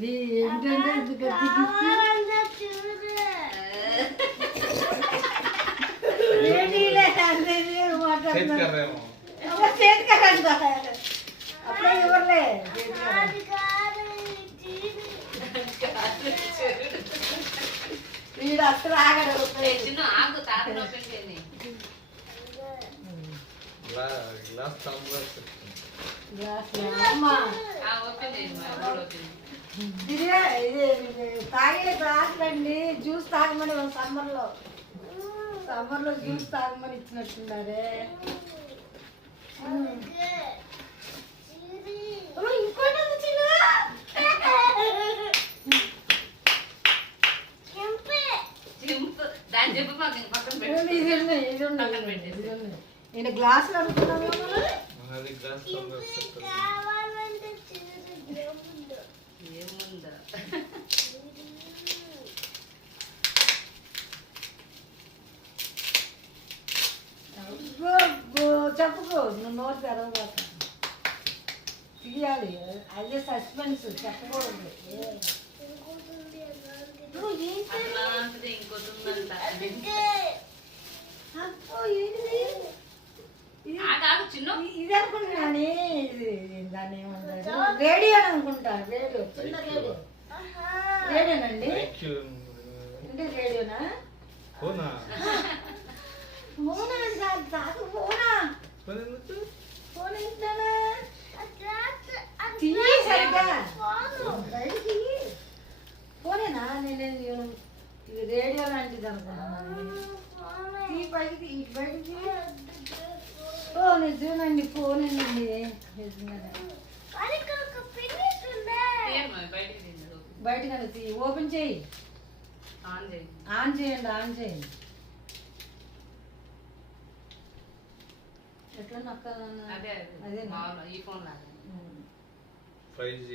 తల్లి ఏంటంటే ఇంత అప్పుడే ఇవ్వలే వీడు అసలు ఆగడు ఆగు తాత తాగే గ్లాసులు అండి జ్యూస్ తాగమని సమ్మర్లో జ్యూస్ తాగమని ఇచ్చినట్టున్నారే. ఇంకోటి నేను గ్లాసులు అనుకున్నాను. చెప్పుకో నువ్వు నోరు తెరవగా తీయాలి. అదే సస్పెన్స్ చెప్పకూడదు. ఇది అనుకుంటున్నాను దాన్ని ఏమంటారు రేడియో అనుకుంటా. రేడియో చిన్న రేడియో రేడియోనండి. అంటే రేడియోనా ఫోనా ఫోన్ ఇంట్లోనా సరిగా బయటికి ఫోనేనా. నేను ఇది రేడియో లాంటిది అనుకుంటున్నాను. బయటికి బయటికి ఓ నిజమేనండి ఫోనేనండి. బయటకు ఓపెన్ చేయి. ఆన్ చేయండి. ఎట్లా నొక్కాలన్నా అదే ఈ ఫోన్ 5G